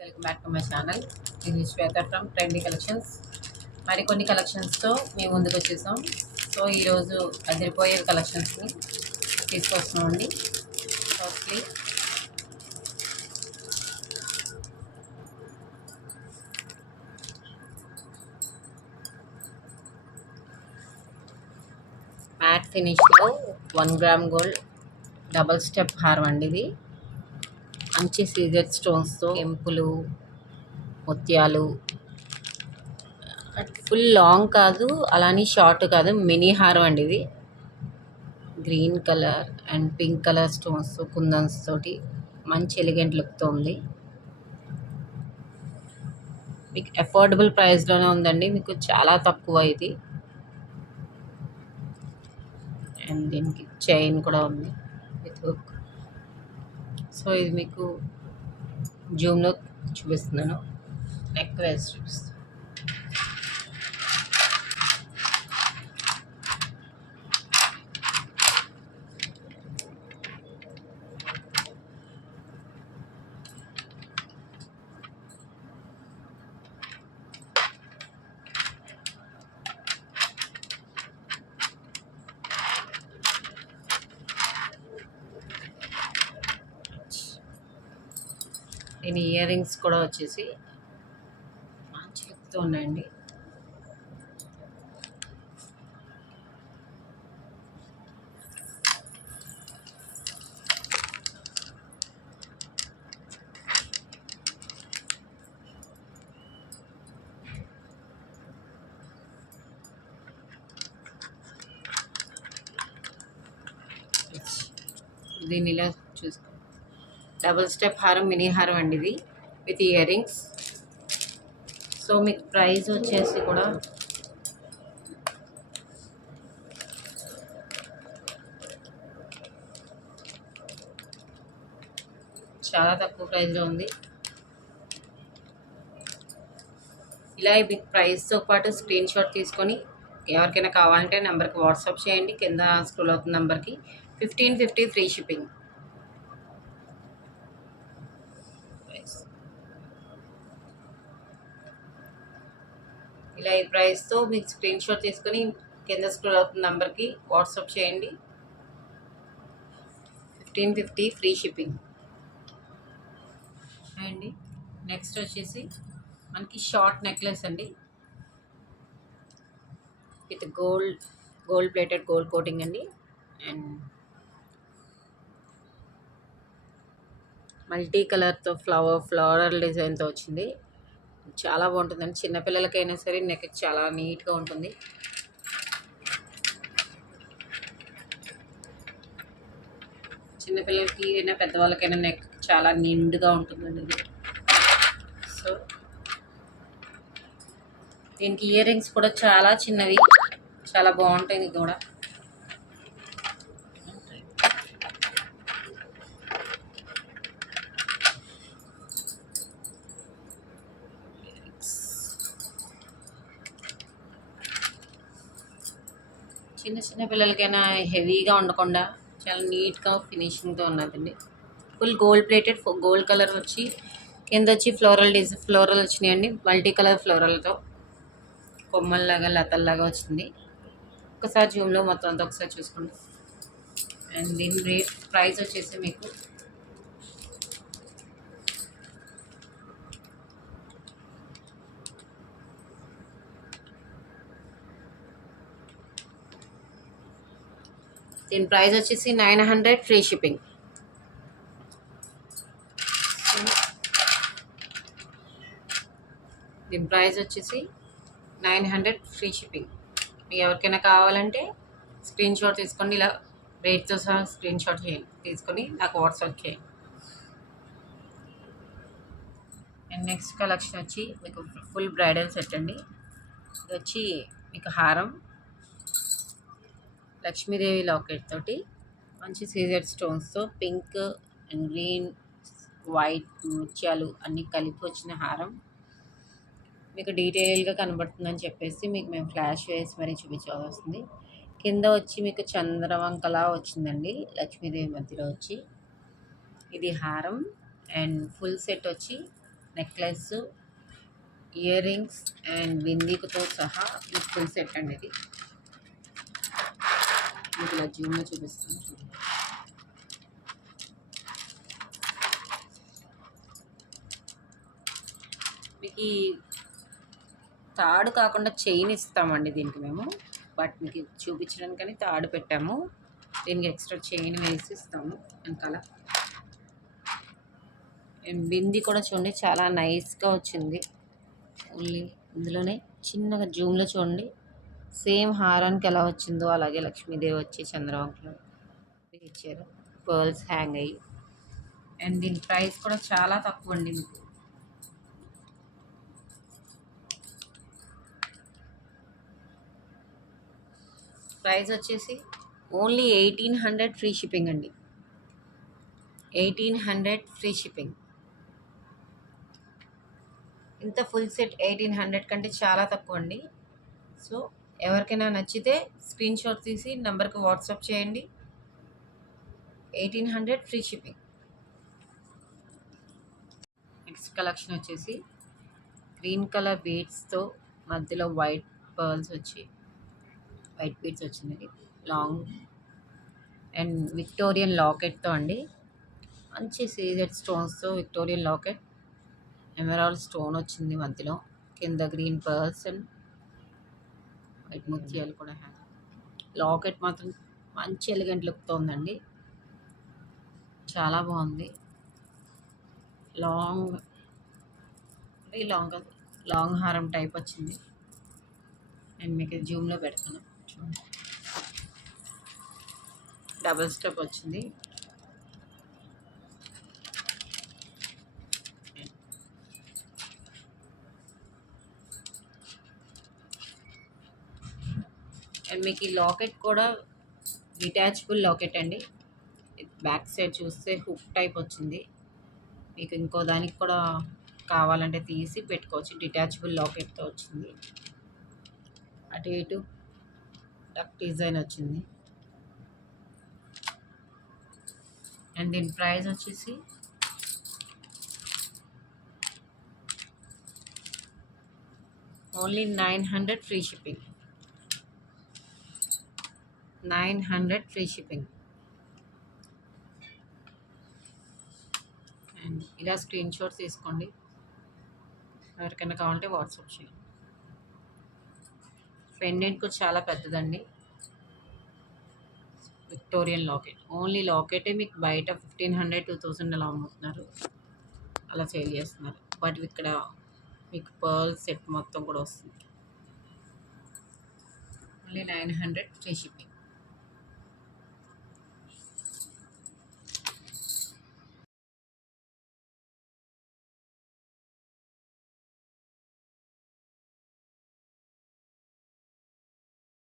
Welcome back to my channel. ఇది శ్వేత from trendy collections. మరికొన్ని కలెక్షన్స్తో మేము ముందుకు వచ్చేసాం. సో ఈరోజు అదిరిపోయే కలెక్షన్స్ని తీసుకొస్తున్నామండి. ఫస్ట్లీ మ్యాట్ ఫినిష్లో 1 గ్రామ్ గోల్డ్ డబల్ స్టెప్ హారం అండి. ఇది మంచి సీజెడ్ స్టోన్స్తో కెంపులు, ముత్యాలు, ఫుల్ లాంగ్ కాదు అలానే షార్ట్ కాదు, మినీ హారం అండి. ఇది green colour and pink colour stones kundans తోటి మంచి ఎలిగెంట్ లుక్తో ఉంది. మీకు అఫోర్డబుల్ ప్రైస్లోనే ఉందండి, మీకు చాలా తక్కువ ఇది. అండ్ దీనికి చైన్ కూడా ఉంది విత్ హుక్. సో ఇది మీకు జూమ్లో చూపిస్తున్నాను, నెక్ వేసి చూపిస్తాను. దీని ఇయర్ రింగ్స్ కూడా వచ్చేసి మంచి లుక్తో ఉన్నాయండి. దీన్ని ఇలా చూసుకో, డబుల్ స్టెప్ హారం, మినీ హారం అండి ఇది విత్ ఇయర్ రింగ్స్. సో మీకు ప్రైస్ వచ్చేసి కూడా చాలా తక్కువ ప్రైస్లో ఉంది. ఇలా మీకు ప్రైస్తో పాటు స్క్రీన్ షాట్ తీసుకొని ఎవరికైనా కావాలంటే నెంబర్కి వాట్సాప్ చేయండి. కింద స్క్రోల్ అవుతున్న నెంబర్కి 1550 ఫ్రీ షిప్పింగ్. ఇలా ఈ ప్రైస్తో మీకు స్క్రీన్ షాట్ తీసుకొని కింద స్క్రోల్ అవుతున్న నెంబర్కి వాట్సాప్ చేయండి. 1550 ఫ్రీ షిప్పింగ్ అండి. నెక్స్ట్ వచ్చేసి మనకి షార్ట్ నెక్లెస్ అండి with gold plated gold coating అండి. అండ్ మల్టీ కలర్తో ఫ్లోరల్ డిజైన్తో వచ్చింది. చాలా బాగుంటుందండి, చిన్నపిల్లలకైనా సరే నెక్ చాలా నీట్గా ఉంటుంది. చిన్నపిల్లలకి అయినా పెద్దవాళ్ళకైనా నెక్ చాలా నిండుగా ఉంటుందండి ఇది. సో దీనికి ఇయర్ రింగ్స్ కూడా చాలా చిన్నవి, చాలా బాగుంటాయి. ఇది కూడా చిన్న పిల్లలకైనా హెవీగా ఉండకుండా చాలా నీట్గా ఫినిషింగ్తో ఉన్నదండి. Full gold plated, gold colour వచ్చి కింద వచ్చి ఫ్లోరల్ వచ్చినాయండి. మల్టీ కలర్ ఫ్లోరల్తో కొమ్మల్లాగా లతల్లాగా వచ్చింది. ఒకసారి జూమ్లో మొత్తం అంతా ఒకసారి చూసుకోండి. అండ్ దీని ప్రైస్ వచ్చేసి మీకు దీని ప్రైస్ వచ్చేసి 900 ఫ్రీ షిప్పింగ్. దీని ప్రైస్ వచ్చేసి 900 ఫ్రీ షిప్పింగ్. మీకు ఎవరికైనా కావాలంటే స్క్రీన్ షాట్ తీసుకోండి, ఇలా రేట్తో సహా స్క్రీన్ షాట్ చేయండి, తీసుకొని నాకు వాట్సాప్ చేయండి. అండ్ నెక్స్ట్ కలెక్షన్ వచ్చి మీకు ఫుల్ బ్రైడల్ సెట్ అండి. ఇది వచ్చి మీకు హారం, లక్ష్మీదేవి లాకెట్ తోటి మంచి సీజెడ్ స్టోన్స్తో పింక్ అండ్ గ్రీన్, వైట్ ముత్యాలు అన్నీ కలిపి వచ్చిన హారం. మీకు డీటెయిల్గా కనబడుతుందని చెప్పేసి మీకు మేము ఫ్లాష్ వేసి మరీ చూపించాల్సి వస్తుంది. కింద వచ్చి మీకు చంద్రవంకలా వచ్చిందండి లక్ష్మీదేవి మధ్యలో వచ్చి. ఇది హారం అండ్ ఫుల్ సెట్ వచ్చి నెక్లెస్, ఇయర్ రింగ్స్ అండ్ బిందీకుతో సహా ఈ ఫుల్ సెట్ అండి ఇది. మీకు ఇలా జూమ్లో చూపిస్తాను చూడండి. మీకు ఈ తాడు కాకుండా చైన్ ఇస్తామండి దీనికి మేము, బట్ మీకు చూపించడానికని తాడు పెట్టాము. దీనికి ఎక్స్ట్రా చైన్ వేసి ఇస్తాము వెనకాల. అండ్ బింది కూడా చూడండి చాలా నైస్గా వచ్చింది. ఓన్లీ ఇందులోనే చిన్నగా జూమ్లో చూడండి, సేమ్ హారానికి ఎలా వచ్చిందో అలాగే లక్ష్మీదేవి వచ్చి చంద్రవంకలో ఇచ్చారు, పర్ల్స్ హ్యాంగ్ అయ్యి. అండ్ దీని ప్రైస్ కూడా చాలా తక్కువ అండి. మీకు ప్రైస్ వచ్చేసి ఓన్లీ 1800 ఫ్రీ షిప్పింగ్ అండి. 1800 ఫ్రీ షిప్పింగ్. ఇంత ఫుల్ సెట్ 1800 కంటే చాలా తక్కువ అండి. సో ఎవరికైనా నచ్చితే స్క్రీన్ షాట్ తీసి నెంబర్కి వాట్సాప్ చేయండి. 1800 ఫ్రీ షిప్పింగ్. నెక్స్ట్ కలెక్షన్ వచ్చేసి గ్రీన్ కలర్ బీడ్స్తో మధ్యలో వైట్ పర్ల్స్ వచ్చి వైట్ బీడ్స్ వచ్చింది, లాంగ్ అండ్ విక్టోరియన్ లాకెట్తో అండి. మంచి సీజెడ్ స్టోన్స్తో విక్టోరియన్ లాకెట్, ఎమరాల్డ్ స్టోన్ వచ్చింది మధ్యలో, కింద గ్రీన్ పర్ల్స్ అండ్ వైట్ ముత్యాలు కూడా హ్యాంగ్. లాకెట్ మాత్రం మంచి ఎలిగెంట్ లుక్తో ఉందండి, చాలా బాగుంది. లాంగ్ లాంగ్ లాంగ్ హారం టైప్ వచ్చింది. నేను మీకు జూమ్లో పెడతాను చూడండి. డబుల్ స్టెప్ వచ్చింది. అండ్ మీకు ఈ లాకెట్ కూడా డిటాచబుల్ లాకెట్ అండి. బ్యాక్ సైడ్ చూస్తే హుక్ టైప్ వచ్చింది. మీకు ఇంకో దానికి కూడా కావాలంటే తీసి పెట్టుకోవచ్చు. డిటాచబుల్ లాకెట్తో వచ్చింది. అటు ఇటు డక్ డిజైన్ వచ్చింది. అండ్ దీని ప్రైస్ వచ్చేసి ఓన్లీ 900 free shipping. 900 free shipping. And ఇలా స్క్రీన్ షాట్స్ తీసుకోండి, ఎవరికైనా కావాలంటే వాట్సాప్ చేయండి. పెండెంట్ కూడా చాలా పెద్దదండి. విక్టోరియన్ లాకెట్, ఓన్లీ లాకెటే మీకు బయట 1500 2000 అలా అమ్ముతున్నారు, అలా సేల్ చేస్తున్నారు. బట్ ఇక్కడ మీకు పర్ల్ సెట్ మొత్తం కూడా వస్తుంది. ఓన్లీ 900 ఫ్రీ షిప్పింగ్.